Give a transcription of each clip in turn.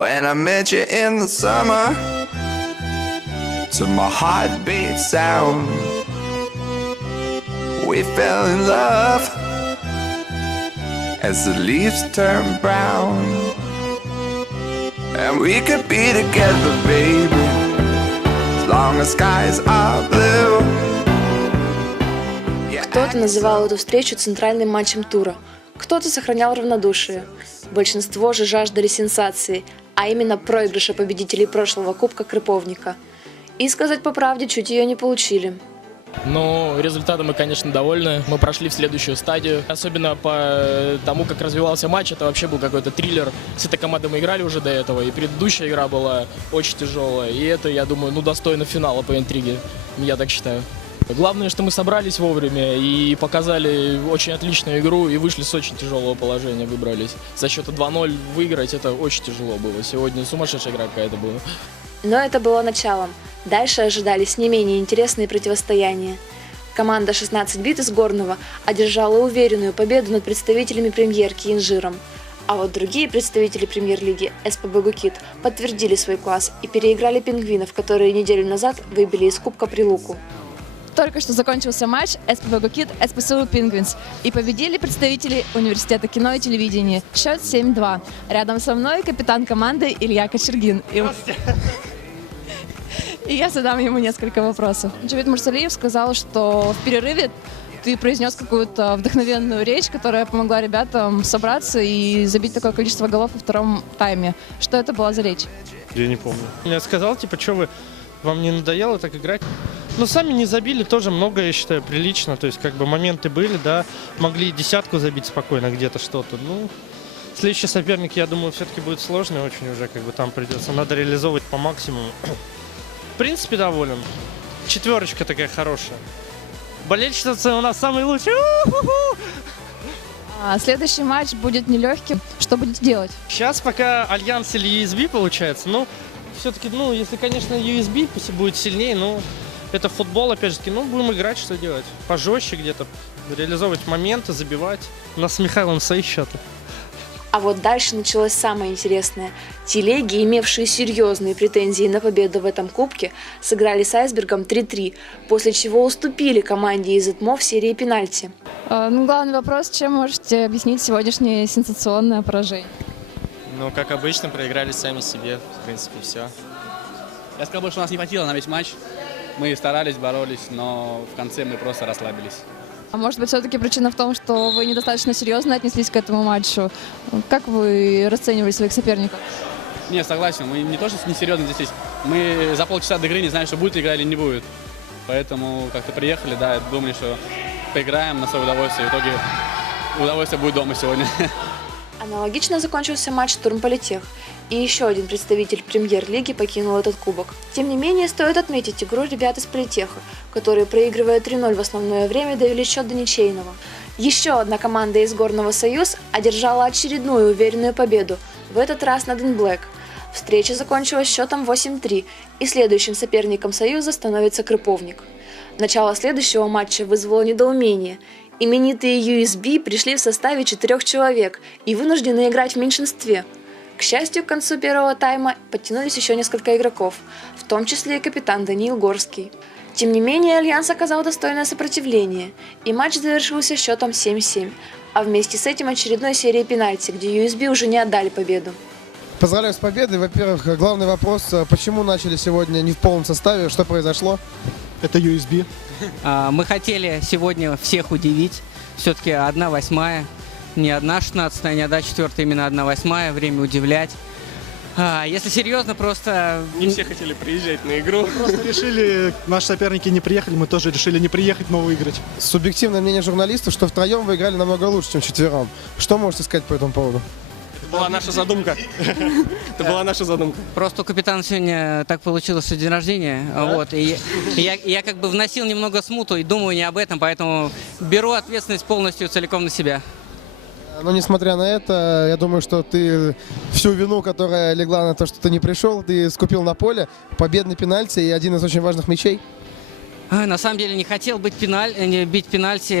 When I met you in the summer, to my heartbeat sound, we fell in love as the leaves turn brown. And we could be together, baby, as long as skies are blue. Кто-то называл эту встречу центральным матчем тура, кто-то сохранял равнодушие. Большинство же жаждали сенсации, а именно проигрыша победителей прошлого Кубка Крыповника. И, сказать по правде, чуть ее не получили. Ну, результатом мы, конечно, довольны. Мы прошли в следующую стадию. Особенно по тому, как развивался матч, это вообще был какой-то триллер. С этой командой мы играли уже до этого, и предыдущая игра была очень тяжелая. И это, я думаю, достойно финала по интриге, я так считаю. Главное, что мы собрались вовремя и показали очень отличную игру и вышли с очень тяжелого положения, выбрались. За счета 2-0 выиграть это очень тяжело было. Сегодня сумасшедшая игра какая-то была. Но это было началом. Дальше ожидались не менее интересные противостояния. Команда 16 бит из Горного одержала уверенную победу над представителями премьерки Инжиром. А вот другие представители премьер-лиги СП Богукит подтвердили свой класс и переиграли пингвинов, которые неделю назад выбили из Кубка Прилуку. Только что закончился матч СП Богукит СПСУ Пингвинс. И победили представители Университета кино и телевидения. Счет 7-2. Рядом со мной капитан команды Илья Кочергин. И я задам ему несколько вопросов. Джавид Мурсалиев сказал, что в перерыве ты произнес какую-то вдохновенную речь, которая помогла ребятам собраться и забить такое количество голов во втором тайме. Что это была за речь? Я не помню. Я сказал, что вам не надоело так играть? Но сами не забили, тоже много, я считаю, прилично. То есть, моменты были, да, могли десятку забить спокойно где-то что-то. Ну, следующий соперник, я думаю, все-таки будет сложный очень уже, там придется. Надо реализовывать по максимуму. В принципе, доволен. 4 такая хорошая. Болельщица у нас самый лучший. Следующий матч будет нелегким. Что будете делать? Сейчас пока Альянс или USB получается, все-таки, если, конечно, USB будет сильнее, это футбол, опять же, будем играть, что делать? Пожестче где-то, реализовывать моменты, забивать. У нас с Михаилом свои счеты. А вот дальше началось самое интересное. Телеги, имевшие серьезные претензии на победу в этом кубке, сыграли с Айсбергом 3-3, после чего уступили команде из ИТМО в серии пенальти. Главный вопрос, чем можете объяснить сегодняшнее сенсационное поражение? Как обычно, проиграли сами себе, в принципе, все. Я сказал бы, что у нас не хватило на весь матч. Мы старались, боролись, но в конце мы просто расслабились. А может быть, все-таки причина в том, что вы недостаточно серьезно отнеслись к этому матчу? Как вы расценивали своих соперников? Не, согласен, мы не то, что несерьезно здесь. Мы за полчаса до игры не знаем, что будет игра или не будет. Поэтому как-то приехали, да, думали, что поиграем на свое удовольствие. В итоге удовольствие будет дома сегодня. Аналогично закончился матч Турмполитех, и еще один представитель премьер-лиги покинул этот кубок. Тем не менее, стоит отметить игру ребят из Политеха, которые, проигрывая 3-0 в основное время, довели счет до ничейного. Еще одна команда из Горного Союз одержала очередную уверенную победу, в этот раз над Инблэк. Встреча закончилась счетом 8-3, и следующим соперником Союза становится Крыповник. Начало следующего матча вызвало недоумение. Именитые USB пришли в составе 4 человек и вынуждены играть в меньшинстве. К счастью, к концу первого тайма подтянулись еще несколько игроков, в том числе и капитан Даниил Горский. Тем не менее, Альянс оказал достойное сопротивление, и матч завершился счетом 7-7, а вместе с этим очередной серией пенальти, где USB уже не отдали победу. Поздравляю с победой. Во-первых, главный вопрос, почему начали сегодня не в полном составе, что произошло? Это USB. Мы хотели сегодня всех удивить. Все-таки 1/8, не 1/16, не 1/4, именно 1/8, время удивлять. Если серьезно, просто... Не все хотели приезжать на игру. Мы просто решили, наши соперники не приехали, мы тоже решили не приехать, но выиграть. Субъективное мнение журналистов, что втроем вы играли намного лучше, чем четвером. Что можете сказать по этому поводу? Это была наша задумка. Это была наша задумка. Просто у капитана сегодня так получилось, что день рождения. Вот, и я вносил немного смуту и думаю не об этом, поэтому беру ответственность полностью целиком на себя. Но несмотря на это, я думаю, что ты всю вину, которая легла на то, что ты не пришел, ты скупил на поле. Победный пенальти и один из очень важных мячей. На самом деле не хотел бить пенальти.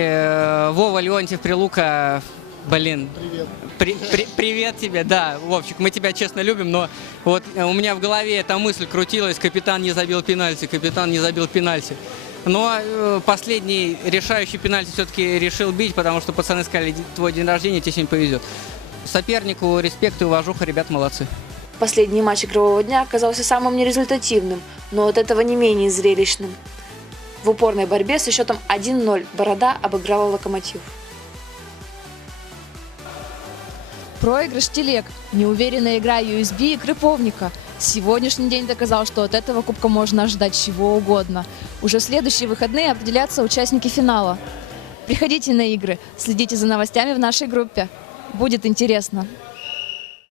Вова Леонтьев Прилука Блин, привет тебе, да, Вовчик, мы тебя честно любим, но вот у меня в голове эта мысль крутилась: капитан не забил пенальти, капитан не забил пенальти. Но последний решающий пенальти все-таки решил бить, потому что пацаны сказали: твой день рождения, тебе сегодня повезет. Сопернику респект и уважуха, ребят, молодцы. Последний матч игрового дня оказался самым нерезультативным, но от этого не менее зрелищным. В упорной борьбе со счетом 1-0 Борода обыграла Локомотив. Проигрыш телег, неуверенная игра USB и Крыповника. Сегодняшний день доказал, что от этого кубка можно ожидать чего угодно. Уже в следующие выходные определятся участники финала. Приходите на игры, следите за новостями в нашей группе. Будет интересно.